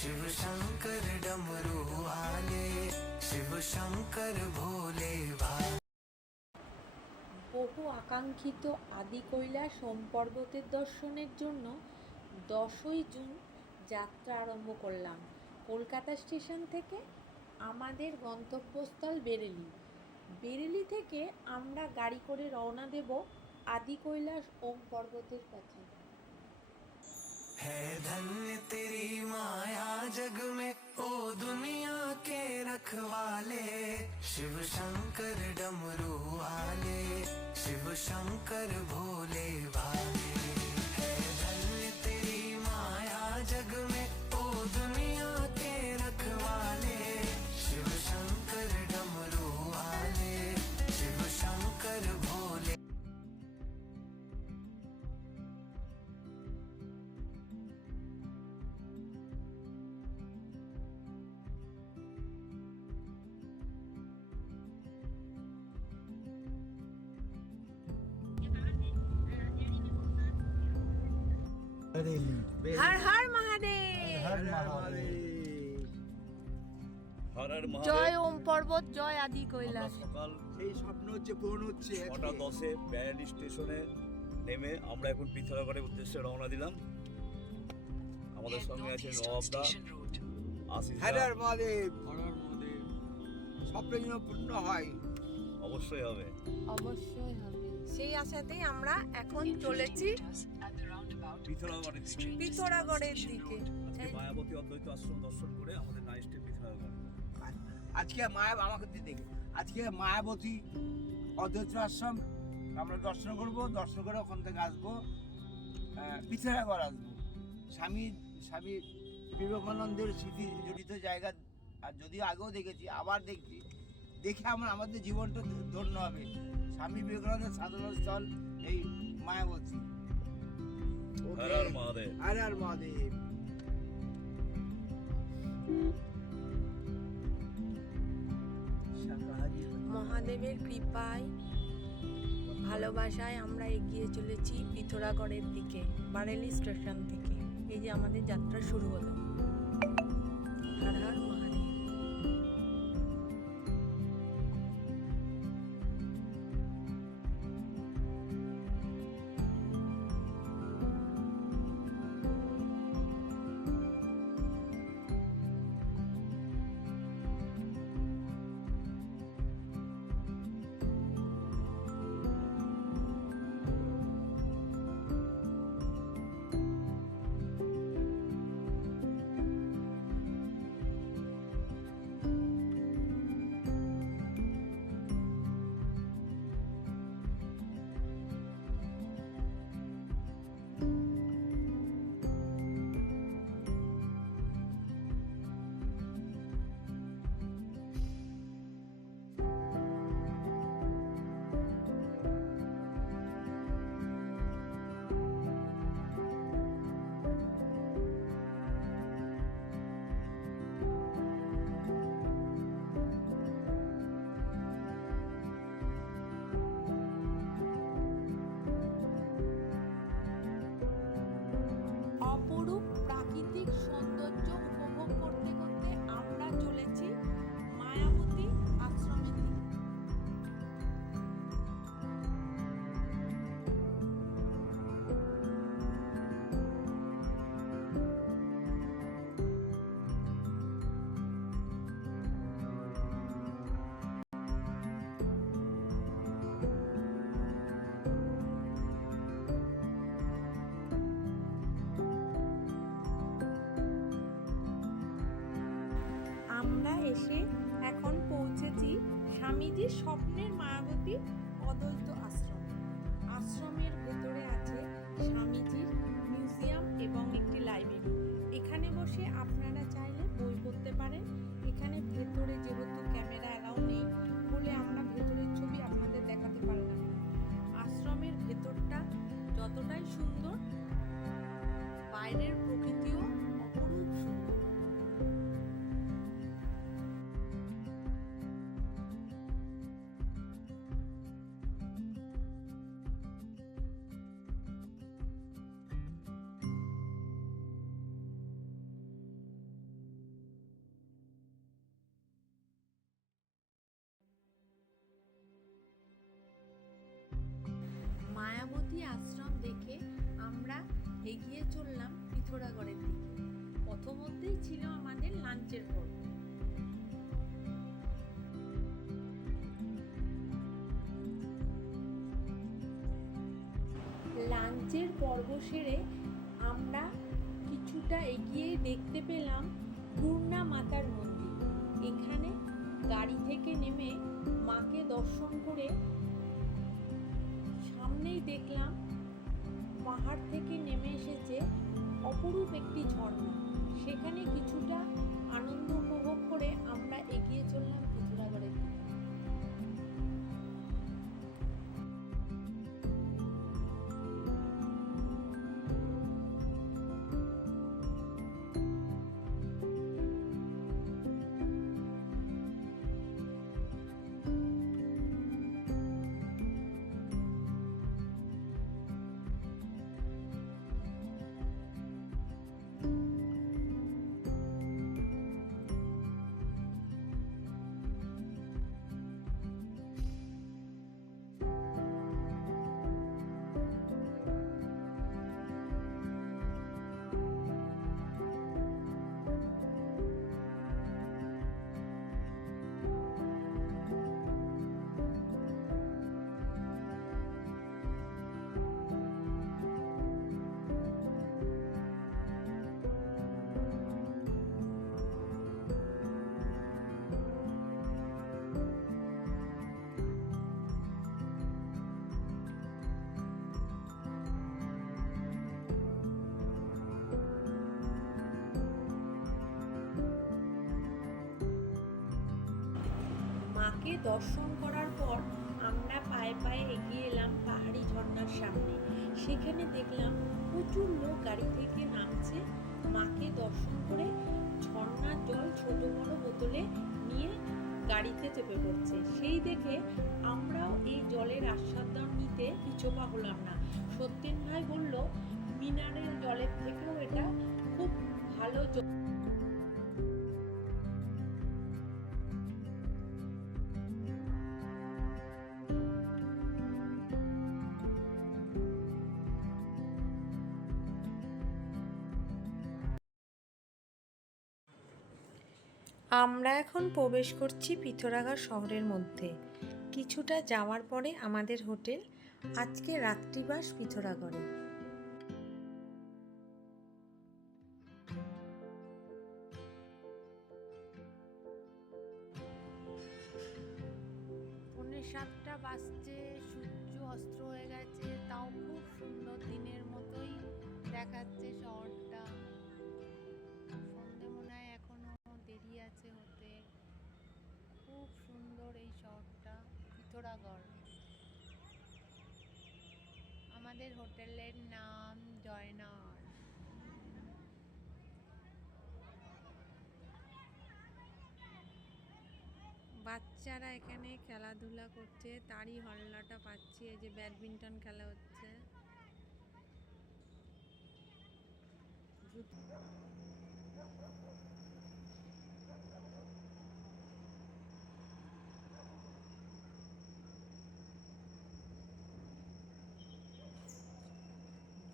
शिव शंकर डमरू वाले, शिव शंकर भोले भाले। বহু আকাঙ্ক্ষিত আদি কৈলাস সোম পর্বতের দর্শনের জন্য 10ই জুন যাত্রা আরম্ভ করলাম। কলকাতা স্টেশন থেকে আমাদের গন্তব্যস্থল বেরেলি। বেরেলি থেকে আমরা গাড়ি করে রওনা দেব আদি কৈলাস ওম পর্বতের পথে। है धन्य तेरी माया जग में, ओ दुनिया के रखवाले, शिव शंकर डमरू वाले, शिव शंकर भोले भाले। है धन्य तेरी माया जग में, ओ दुनिया के रखवाले, शिव शंकर डमरू वाले, शिव शंकर भोले। হর হর মহাদেব, হর মহাদেব, হর হর মহাদেব। জয় ওম পর্বত, জয় আদি কৈলাস। সকাল সেই স্বপ্ন হচ্ছে পূরণ হচ্ছে। 6:10 বেরেলি স্টেশনে নেমে আমরা এখন পিথোরাগড়ের উদ্দেশ্যে রওনা দিলাম। আমাদের সঙ্গে আছে নবাবদা, আশিস হর দা। হর মহাদেব, হর হর মহাদেব। স্বপ্ন যেন পূর্ণ হয়। অবশ্যই হবে। অবশ্যই হবে, সেই আশাতেই আমরা এখন চলেছি পিথোরাগড়ের দিকে। পিথোরাগড়ের দিকে। আজকে মায়াবতী অদ্বৈত আশ্রম দর্শন করে আমাদের নাইস্টে পিথোরাগড়। আজকে আমাকে দেখে আজকে মায়াবতী অদ্বৈত আশ্রম আমরা দর্শন করব। দর্শন করে ওখান থেকে আসবো পিথোরাগড় আসবো। স্বামী বিবেকানন্দের স্মৃতি জড়িত জায়গা, আর যদিও আগেও দেখেছি, আবার দেখছি, দেখে আমাদের জীবনটা ধন্য হবে। স্বামী বিবেকানন্দের সাধনা স্থল এই মায়াবতী। হর হর মহাদেব। হর হর মহাদেব। মহাদেবের কৃপায়, ভালোবাসায় আমরা এগিয়ে চলেছি পিথোরাগড়ের দিকে বারেলি স্টেশন থেকে। এই যে আমাদের যাত্রা শুরু হলো। হর হর মহাদেব। অপরূপ প্রাকৃতিক সৌন্দর্য উপভোগ করতে করতে আমরা চলেছি মায়াবতী আশ্রমের দিকে। আমরা এসে এখন পৌঁছেছি স্বামীজির স্বপ্নের মায়াবতী অদ্বৈত আশ্রম। আশ্রমের ভেতরে আছে স্বামীজির মিউজিয়াম এবং একটি লাইব্রেরি। এখানে বসে আপনারা চাইলে বই পড়তে পারেন। এখানে ভেতরে যেহেতু ক্যামেরা অ্যালাউ নেই বলে আমরা ভেতরের ছবি আপনাদের দেখাতে পারলাম না। আশ্রমের ভেতরটা যতটাই সুন্দর, বাইরের প্রকৃতিও অপরূপ সুন্দর। মায়াবতী আশ্রম দেখে আমরা এগিয়ে চললাম পিথোরাগড়ের দিকে। পথমধ্যেই ছিল আমাদের লাঞ্চের পর্ব। লাঞ্চের পর্ব সেরে আমরা কিছুটা এগিয়ে দেখতে পেলাম পূর্ণা মাতার মন্দির। এখানে গাড়ি থেকে নেমে মাকে দর্শন করে সামনেই দেখলাম পাহাড় থেকে নেমে এসেছে অপরূপ একটি ঝর্ণা। সেখানে কিছুটা আনন্দ উপভোগ করে আমরা এগিয়ে চললাম পিথোরাগড়ের দিকে। মাকে দর্শন করার পর আমরা পায়ে পায়ে এগিয়ে এলাম পাহাড়ি ঝর্ণার সামনে। সেখানে দেখলাম প্রচুর লোক গাড়ি থেকে নামছে, মাকে দর্শন করে ঝর্ণার জল ছোট বড় বোতলে নিয়ে গাড়িতে চেপে পড়ছে। সেই দেখে আমরাও এই জলের আস্বাদন নিতে পিছপা হলাম না। সত্যেন ভাই বলল মিনারেল জলের থেকেও এটা খুব ভালো জল। আমরা এখন প্রবেশ করছি পিথোরাগড় শহরের মধ্যে। কিছুটা যাওয়ার পরে আমাদের হোটেল। আজকে রাত্রিবাস পিথোরাগড়ে। পৌনে 7টা বাজছে, সূর্য অস্ত হয়ে গেছে, তাও খুব সুন্দর দিনের মতোই দেখাচ্ছে শহরটা। সন্ধে মনে হয় এখনো দেরি আছে হতে। খুব সুন্দর এই শহরটা পিথোরাগড়। আমাদের হোটেলের নাম জয়নার। বাচ্চারা এখানে খেলাধুলা করছে, তারই হল্লাটা পাচ্ছি। এই যে ব্যাডমিন্টন খেলা হচ্ছে।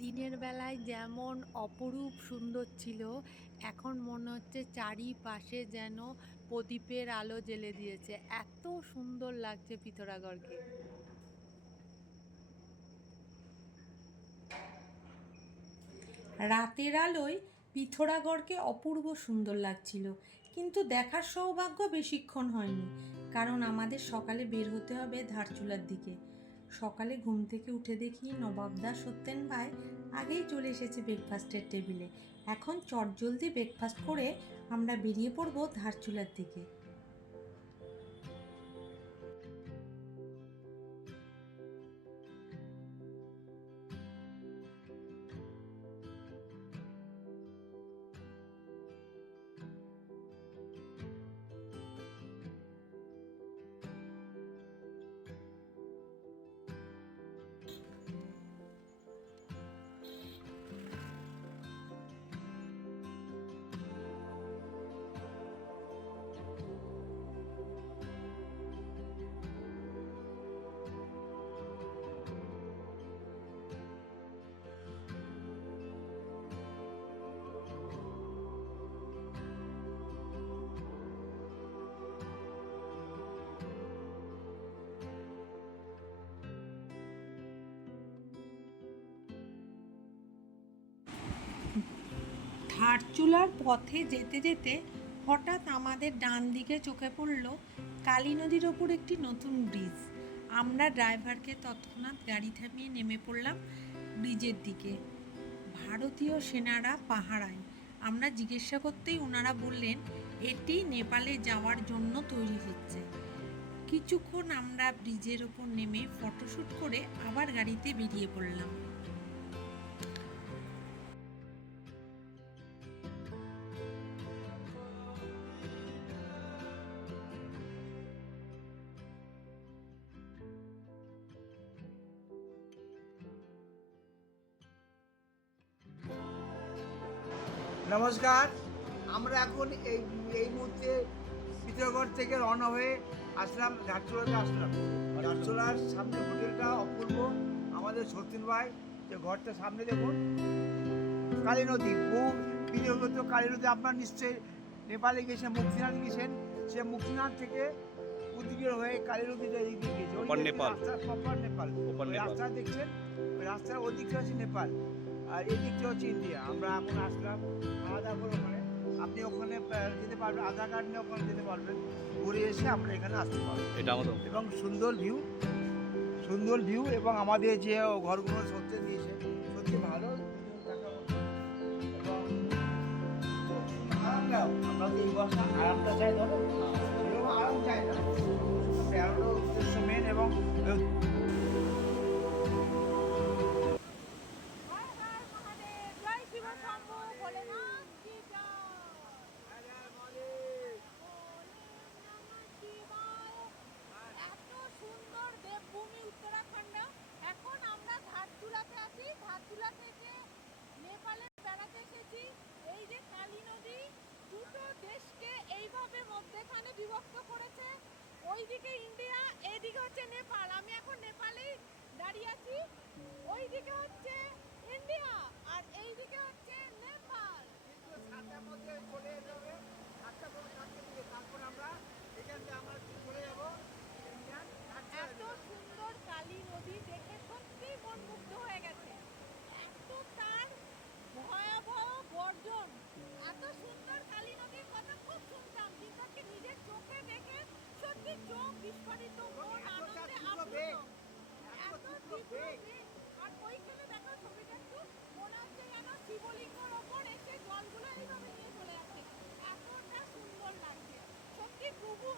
দিনের বেলায় যেমন অপরূপ সুন্দর ছিল, এখন মনে হচ্ছে চারিপাশে যেন প্রদীপের আলো জ্বেলে দিয়েছে। এত সুন্দর লাগছে পিথোরাগড়কে। রাতের আলোয় পিথোরাগড়কে অপূর্ব সুন্দর লাগছিল, কিন্তু দেখার সৌভাগ্য বেশিক্ষণ হয়নি, কারণ আমাদের সকালে বের হতে হবে ধারচুলার দিকে। সকালে ঘুম থেকে উঠে দেখি নবাবদা সত্যেন ভাই আগেই চলে এসেছে ব্রেকফাস্টের টেবিলে। এখন চটজলদি ব্রেকফাস্ট করে আমরা বেরিয়ে পড়ব ধারচুলার দিকে। ঘাটচুলার পথে যেতে যেতে হঠাৎ আমাদের ডান দিকে চোখে পড়ল কালী নদীর ওপর একটি নতুন ব্রিজ। আমরা ড্রাইভারকে তৎক্ষণাৎ গাড়ি থামিয়ে নেমে পড়লাম ব্রিজের দিকে। ভারতীয় সেনারা পাহারায়। আমরা জিজ্ঞাসা করতেই ওনারা বললেন এটি নেপালে যাওয়ার জন্য তৈরি হচ্ছে। কিছুক্ষণ আমরা ব্রিজের ওপর নেমে ফটোশ্যুট করে আবার গাড়িতে বেরিয়ে পড়লাম। নমস্কার, আমরা এখন এই মুহূর্তে পিতরগড় থেকে রওনা হয়ে আসলাম ঘাটচোলাতে আসলাম। ঘাটচোলার সামনে হোটেলটা অপূর্ব। আমাদের সত্যিন ভাই যে ঘরটা সামনে দেখুন, কালী নদী, বহু বিনিয়োগত কালী নদী। আপনার নিশ্চয়ই নেপালে গেছেন, মুক্তিনাথ গেছেন, সে মুক্তিনাথ থেকে উদগীর হয়ে কালী নদীটা এদিকে গেছে। ওই নেপাল, প্রপার নেপাল। ওই রাস্তা দেখছেন, ওই রাস্তার ওই দিকটা হচ্ছে নেপাল আর এই দিকটা হচ্ছে ইন্ডিয়া। আমরা এখন আসলাম আলাদা করে ওখানে, আপনি ওখানে যেতে পারবেন, আধার কার্ড নিয়ে ওখানে যেতে পারবেন, ঘুরে এসে আমরা এখানে আসতে পারবো। এটা আমাদের এবং সুন্দর ভিউ এবং আমাদের যে ঘরগুলো সত্যি দিয়েছে সত্যি ভালো। এবং আরামদায়ক। আমরা তো এই বর্ষা আরামটা চাই, ধরো সেরকম আরাম চাই না, বেড়ানোর উদ্দেশ্য মেন। এবং এখন আমরা ঘাটচুলাতে আছি। ঘাটচুলা থেকে নেপালে বেড়াতে এসেছি। এই যে কালী নদী দুটো দেশকে এইভাবে মধ্যখানে বিভক্ত করেছে। ওইদিকে ইন্ডিয়া, এইদিকে হচ্ছে নেপাল। আমি এখন নেপালেই দাঁড়িয়ে আছি। ওইদিকে হচ্ছে ইন্ডিয়া আর এইদিকে হচ্ছে নেপাল। সাতটার মধ্যে চলে যাবে, সাতটা করে থাকতে দিবে, তারপর আমরা এখান থেকে আমরা চলে যাবো। এত সুন্দর কালী নদী দেখে সত্যি মন মুগ্ধ হয়ে গেছে। এত তার ভয়াবহ গর্জন, এত সুন্দর কালী নদীর কথা খুব শুনতাম, কিন্তু আজকে নিজের চোখে দেখে সত্যি চোখ বিস্ফারিত, মন আনন্দে আপ্লুত। এত তীব্র বেগ। আর ওইখানে দেখো ছবিটা একটু, মনে হচ্ছে যেন শিবলিঙ্গের ওপর এসে জলগুলো এইভাবে নিয়ে চলে যাচ্ছে। এতটা সুন্দর লাগছে সত্যি। প্রভু